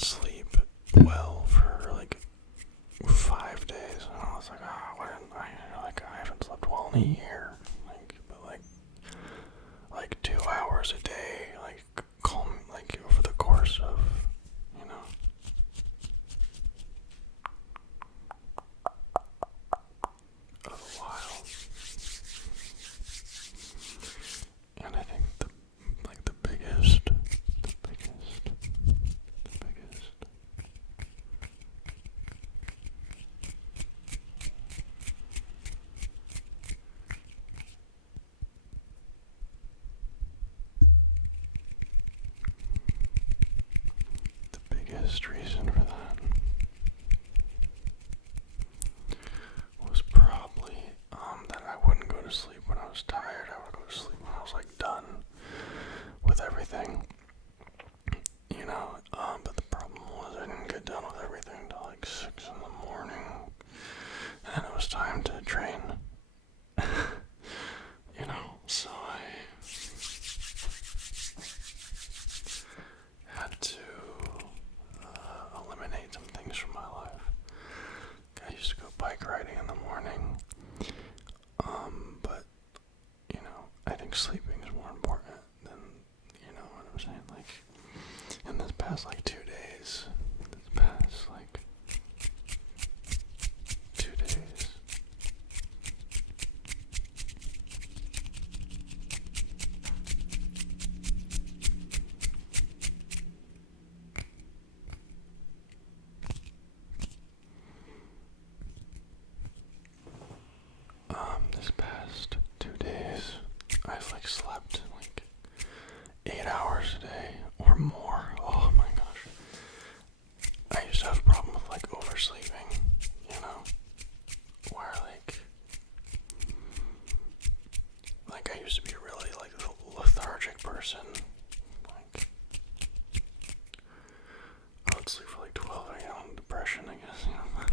didn't sleep well for like 5 days, and I was like, oh, why didn't I? Like, I haven't slept well in a year. Like 2 hours a day, like calm, like over the course of, you know, of a while. And I think the biggest reason for that was probably that I wouldn't go to sleep when I was tired. I would go to sleep when I was like done with everything, you know. But the problem was I didn't get done with everything till like 6 in the morning, and then it was time to train. You know, so I had to eliminate some things from my life. I used to go bike riding in the morning, but, you know, I think sleeping is more important than, you know what I'm saying, like, in this past, like, 2 days, I've, like, slept, like, 8 hours a day or more. Oh my gosh. I used to have a problem with, like, oversleeping, you know, where, like, I used to be a really, like, lethargic person. Like, I would sleep for, like, 12 a.m. depression, I guess, you know.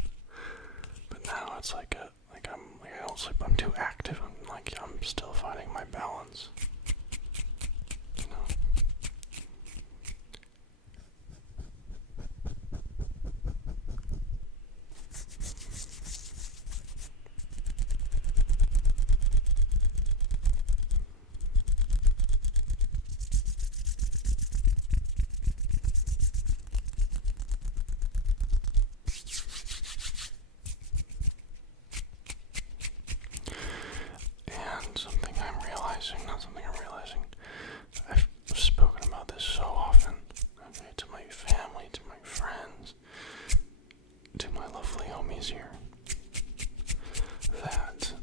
But now it's like I don't sleep, I'm too active, I'm still finding my balance, you know. And I'm realizing, I've spoken about this so often, okay, to my family, to my friends, to my lovely homies here, that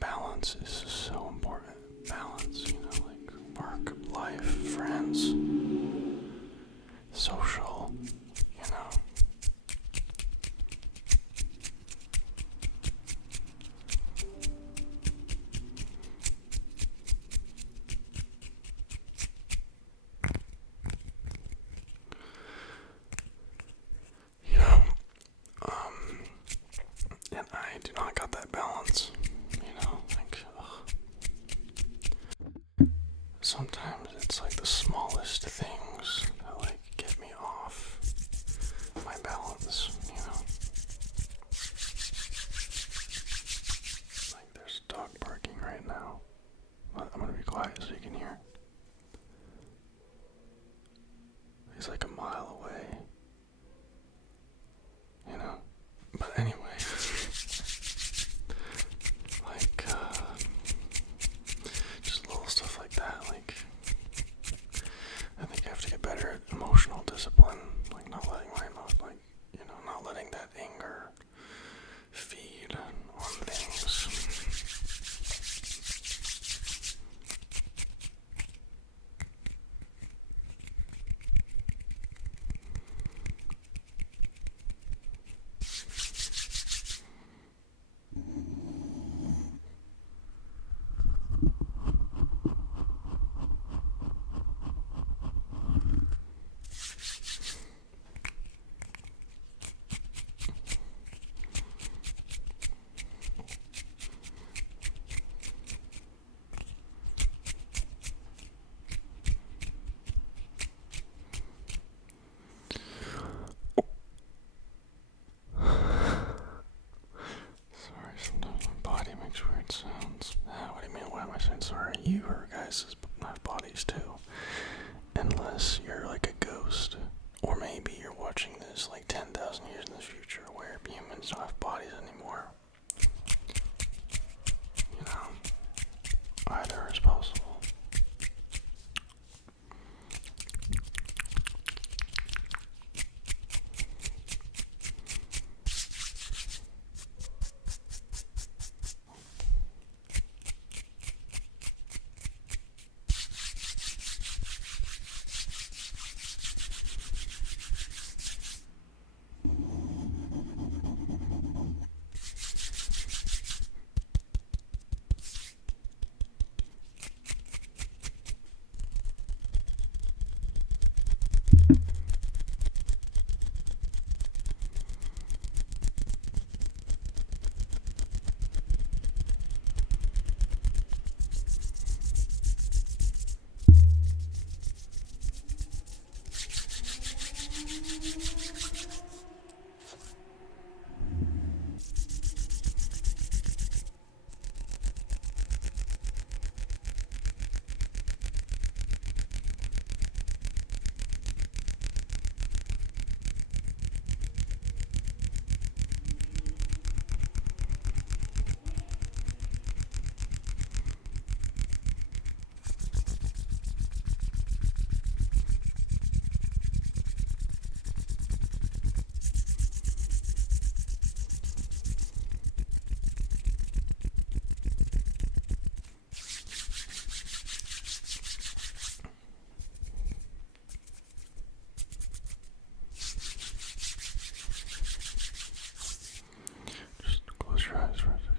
balance is so important. Balance, you know, like work, life, friends, social, you know. And I do not got that balance, you know, like, sometimes it's like the smallest things that, like, get me off my balance, you know. Like, there's a dog barking right now, but I'm gonna be quiet so you can hear. He's like a mile away, you know. But anyway, like, just little stuff like that, like, I think I have to get better at emotional discipline, like, not letting not letting that anger feed on things. Just close your eyes for a second.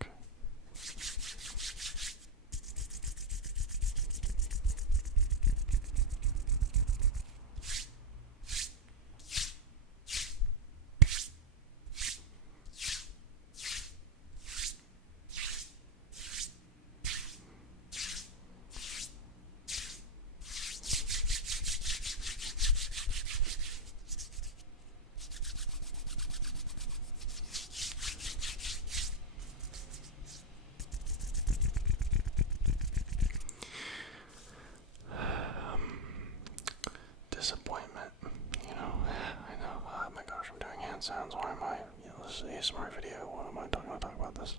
Okay. Disappointment. You know, I know. Oh my gosh, I'm doing hand sounds. Why am I? This is an ASMR video. Why am I going to talk about this?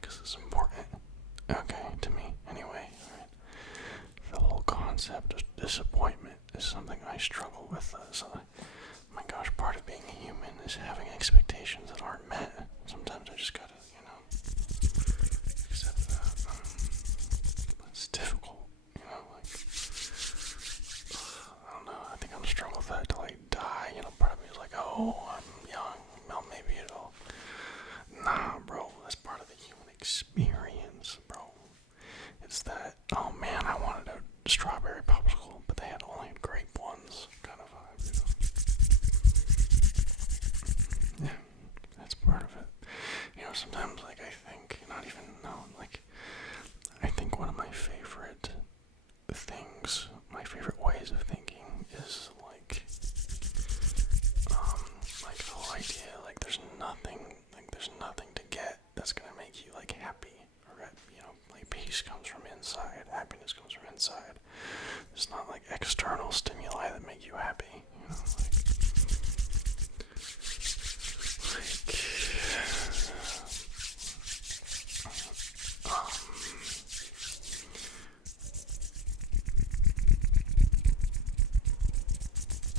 Because it's important. Okay, to me, anyway. Right. The whole concept of disappointment is something I struggle with. So, my gosh, part of being a human is having expectations that aren't met. Sometimes I just gotta, accept that. But it's difficult, like, I don't know, I think I'm struggling with that to, die, part of me is like, oh, I'm young, well, maybe it'll, nah, bro, that's part of the human experience, bro. It's that, oh man, I wanted a strawberry popsicle, but they had only grape ones, kind of vibe, Yeah, that's part of it. Sometimes, I think, not even, no, I think one of my favorite things, my favorite ways of thinking is, the whole idea, there's nothing to get that's gonna make you, happy, or, peace comes from inside, happiness comes from inside. It's not, external stimuli that make you happy,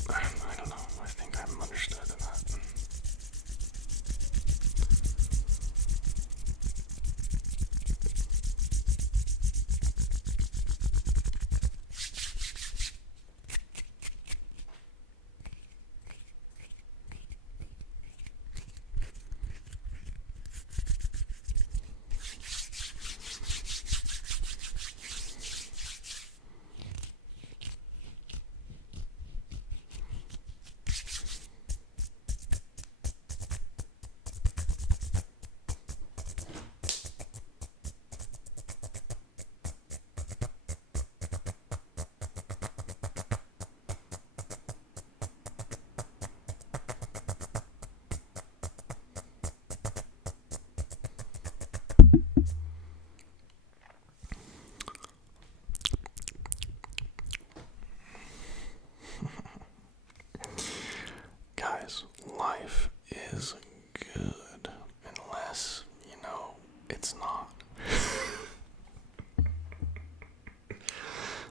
I don't know. I think I'm understood in that. Guys, life is good unless, it's not.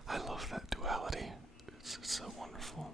I love that duality. It's so wonderful.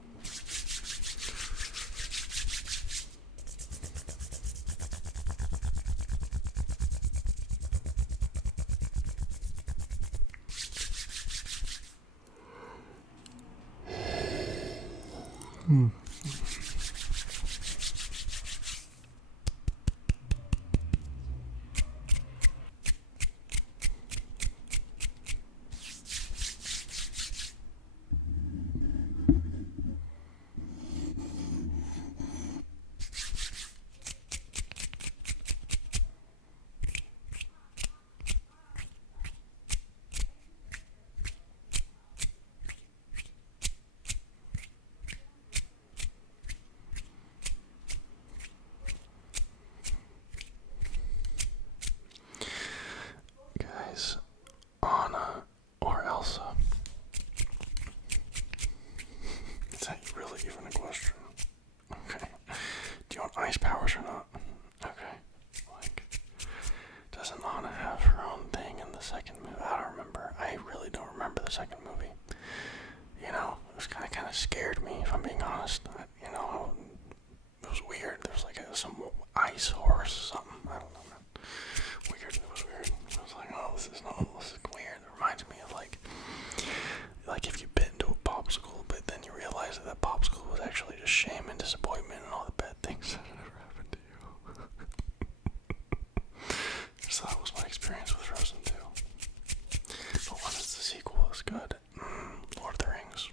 second movie. You know, it was kind of scared me, if I'm being honest. You know, it was weird. There was like some ice horse or something. I don't know, man. Weird. It was weird. I was like, oh, this is weird. It reminds me of like if you bit into a popsicle, but then you realize that popsicle was actually just shame and disappointment and all the bad things that ever happened to you. So that was my experience with Frozen 2. But when is the sequel is good? Lord of the Rings.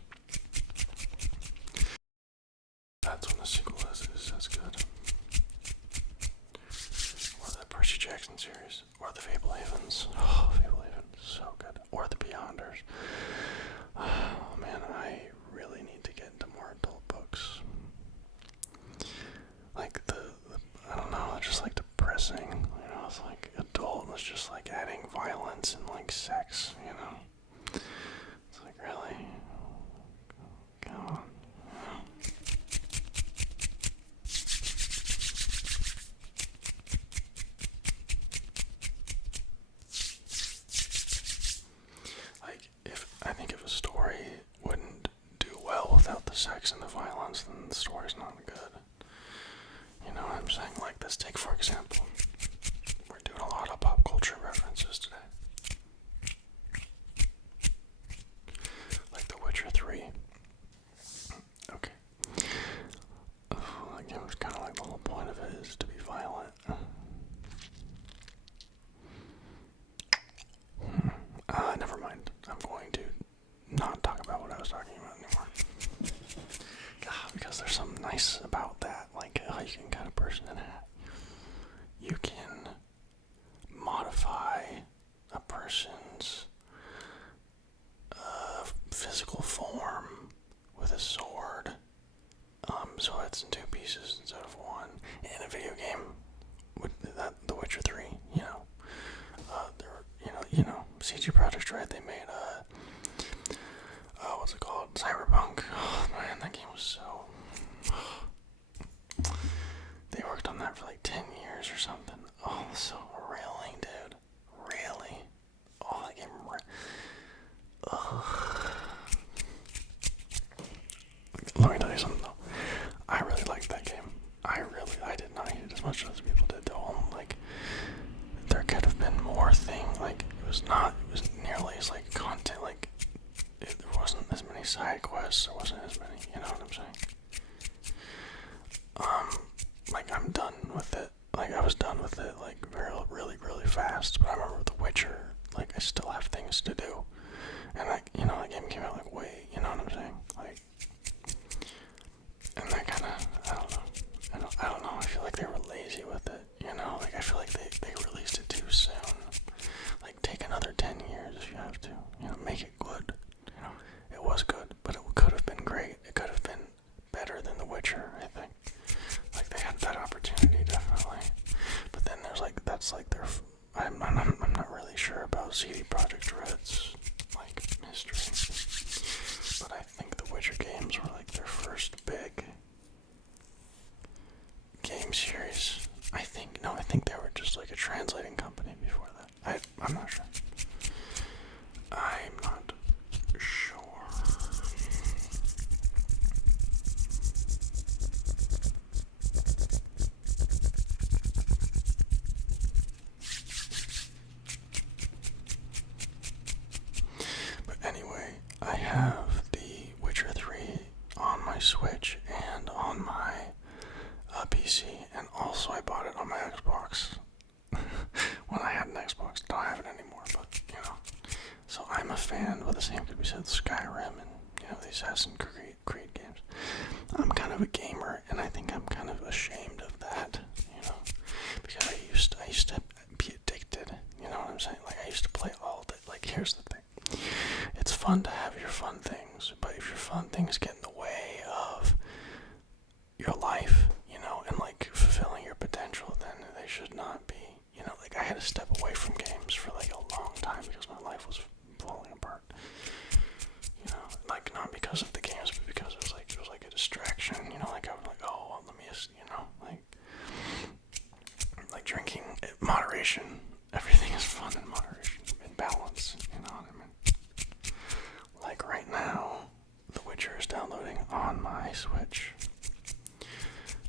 That's when the sequel is as good. Or the Percy Jackson series. Or the Fable Havens. Oh, Fable Havens. So good. Or the Beyonders. Oh man, I really need to get into more adult books. Like I don't know, it's just like depressing. You know, it's like adult was just like adding violence and like sex, you know. It's like, really? Come on. Like, I think if a story wouldn't do well without the sex and the violence, then the story's not good. You know what I'm saying? Like, let's take, for example, we're doing a lot of pop culture references today. Like The Witcher 3. Okay. Like, it was kind of like the whole point of it is to be violent. Never mind. I'm going to not talk about what I was talking about anymore. God, because there's something nice about that. Like, you can cut a person in half. You can modify a person's physical form with a sword. So it's in two pieces instead of one. In a video game, with The Witcher 3, you know, CG Projekt Red, they made what's it called? Cyberpunk. Oh man, that game was so. They worked on that for like 10 years or something. Oh, so really, dude, really. Oh, that game. Let me tell you something though. I really liked that game. I did not hate it as much as people did though. Like, there could have been more thing. Like, it was nearly as like content. Like, there wasn't as many side quests. There wasn't as many. You know what I'm saying? Like, I'm done with it. Like, I was done with it like really fast. But I remember The Witcher. Like, I still have things to do. And like, you know, that game came out like way. You know what I'm saying? Like. And that kind of, I don't know, I feel like they were lazy with it, you know, like, I feel like they released it too soon. Like, take another 10 years if you have to, you know, make it good, you know. It was good, but it could have been great. It could have been better than The Witcher, I think. Like, they had that opportunity, definitely. But then there's like, that's like their, I'm not really sure about CD Projekt Red's, like, history. But I think The Witcher games were like their first big game series. I think they were just like a translating company before that. I'm not sure. I'm not sure. But anyway, I have The Witcher 3 on my Switch and on my PC, and also I bought it on my Xbox when I had an Xbox. Don't have it anymore, but you know. So I'm a fan, but the same could be said of Skyrim and, you know, the Assassin's Creed games. I'm kind of a gamer, and I think I'm kind of ashamed of that, you know, because I used to be addicted. You know what I'm saying? Like, I used to play all day. Like, here's the thing: it's fun to have your fun things, but if your fun things get in the way of your life, you know, and like fulfilling your potential, then they should not be. You know, like, I had to step away from games for like a long time because my life was falling apart. You know, like, not because of the games, but because it was like a distraction. You know, like, I was like, oh, well, let me just, you know, like drinking, moderation. Everything is fun in moderation, in balance. You know what I mean? Switch.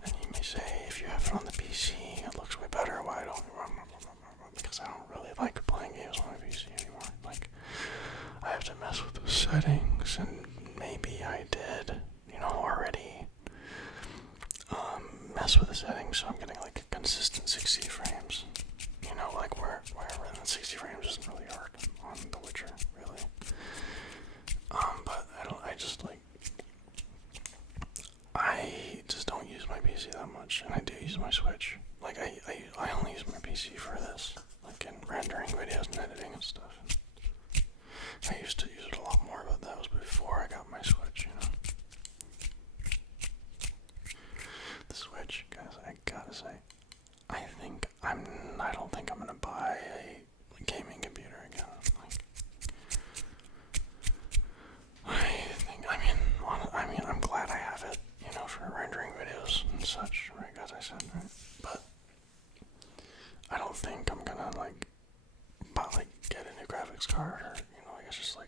And you may say, if you have it on the PC, it looks way better. Why don't you? Because I don't really like playing games on my PC anymore. Like, I have to mess with the settings, and maybe I did, already mess with the settings, so I'm getting like a consistent 60 frames. Like wherever in the 60 frames isn't really hard on The Witcher, really. But I just don't use my PC that much, and I do use my Switch. Like, I only use my PC for this, like in rendering videos and editing and stuff. I used to use it a lot more, but that was before I got my Switch, The Switch, guys, I gotta say, I don't think I'm gonna buy a gaming computer again. I'm glad I have it, for rendering videos and such, right, as I said, right? But I don't think I'm gonna, get a new graphics card, or,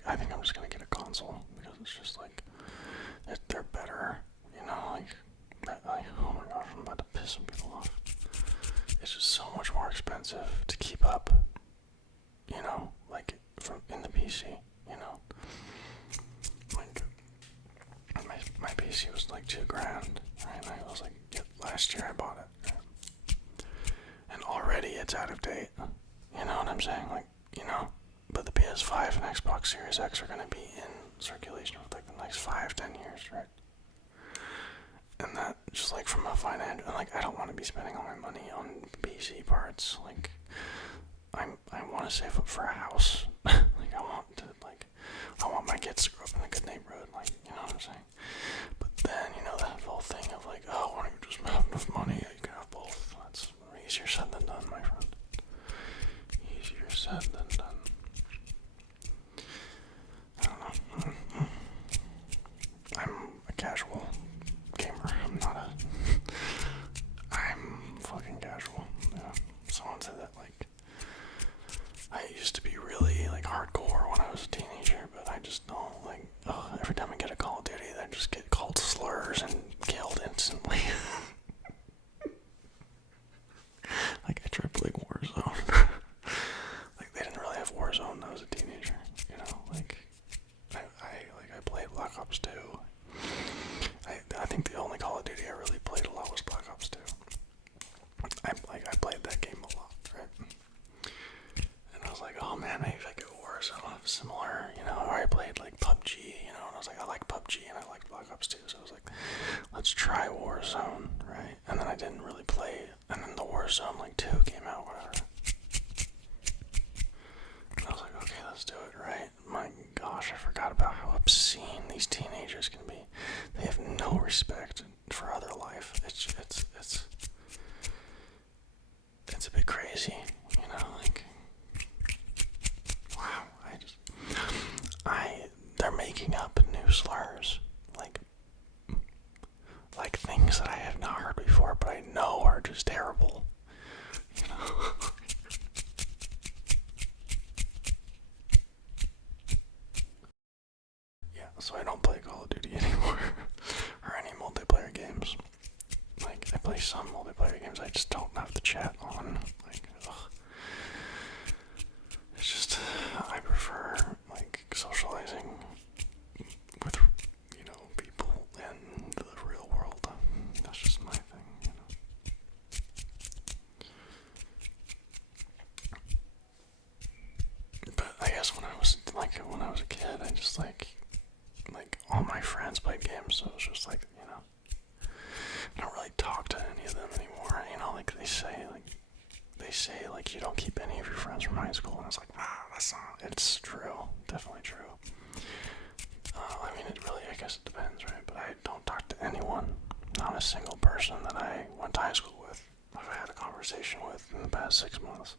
I think I'm just gonna get a console, because it's just, they're better, oh my gosh, I'm about to piss some people off. It's just so much more expensive to keep up, from in the PC, my PC was like $2,000, right? And I was like, last year I bought it, right? And already it's out of date. You know what I'm saying? But the PS5 and Xbox Series X are gonna be in circulation for the next 5-10 years, right? And that just from a financial, I don't want to be spending all my money on PC parts. I want to save up for a house. I want my kids to grow up in a good neighborhood, you know what I'm saying? But then, that whole thing of oh, why don't you just have enough money that you can have both? That's easier said than done, my friend. Easier said than done. I don't know. I'm a casual gamer. I'm fucking casual. Yeah. Someone said that, I used to be really, hardcore when I was a teenager, but I just don't, every time I get a Call of Duty, I just get called slurs and killed instantly. I tried playing Warzone. They didn't really have Warzone when I was a teenager, I played Black Ops 2. I think the only Call of Duty I really played a lot was Black Ops 2. I played that game a lot, right? And I was like, oh man, maybe if I get Warzone, similar, or I played PUBG, and I was like, I like PUBG and I like Black Ops 2, so I was like, let's try Warzone, right? And then I didn't really play it, and then the Warzone 2 came out, whatever. And I was like, okay, let's do it, right? My gosh, I forgot about how obscene these teenagers can be. They have no respect for other life. It's a bit crazy, wow, they're making up new slurs, things that I have not heard before, but I know are just terrible, Yeah, so I don't play Call of Duty anymore, or any multiplayer games. I play some multiplayer games, I just don't have the chat on, ugh. It's just, I prefer, socializing with, people in the real world. That's just my thing, But I guess when I was a kid, I just, all my friends played games, so it was just, I don't really talk to any of them anymore, they say, you don't keep any of your friends from high school, and I was like, that's not, it's true, definitely true. It really, I guess it depends, right, but I don't talk to anyone, not a single person that I went to high school with, I've had a conversation with in the past 6 months.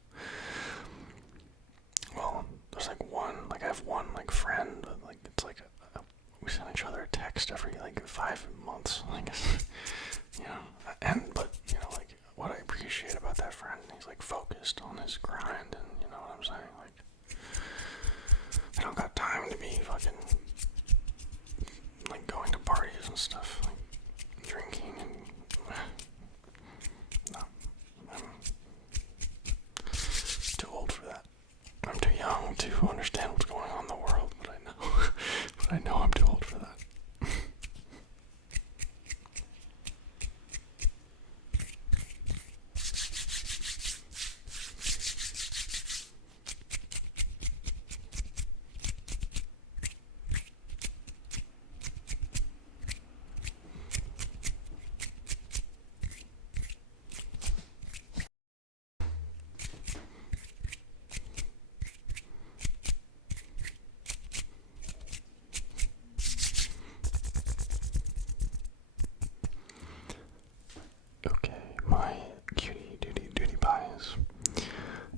Well, there's one, I have one, friend, but, it's we send each other a text every, 5 months, I guess, but, what I appreciate about that friend, he's, focused on his grind, and, you know what I'm saying, I don't got time to be fucking, going to parties and stuff, I know I'm too old for that. Okay, my cutie duty pies.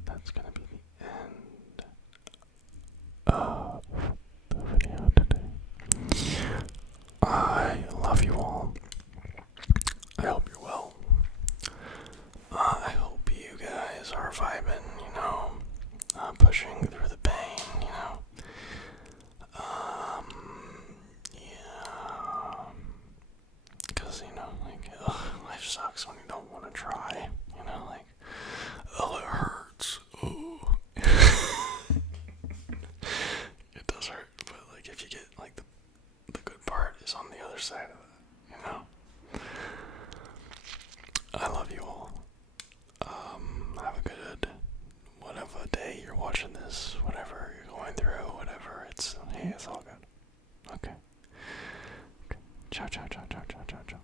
That's gonna be the end of the video today. I love you all. I hope you're well. I hope you guys are vibing, pushing through the pain, yeah. Because, life sucks when you don't want to try, oh, it hurts. Oh. It does hurt, but, if you get, the good part is on the other side of it, I love you all. Have a good, whatever day you're watching this, whatever you're going through, whatever, it's all good. Okay. Ciao, ciao, ciao, ciao, ciao, ciao, ciao.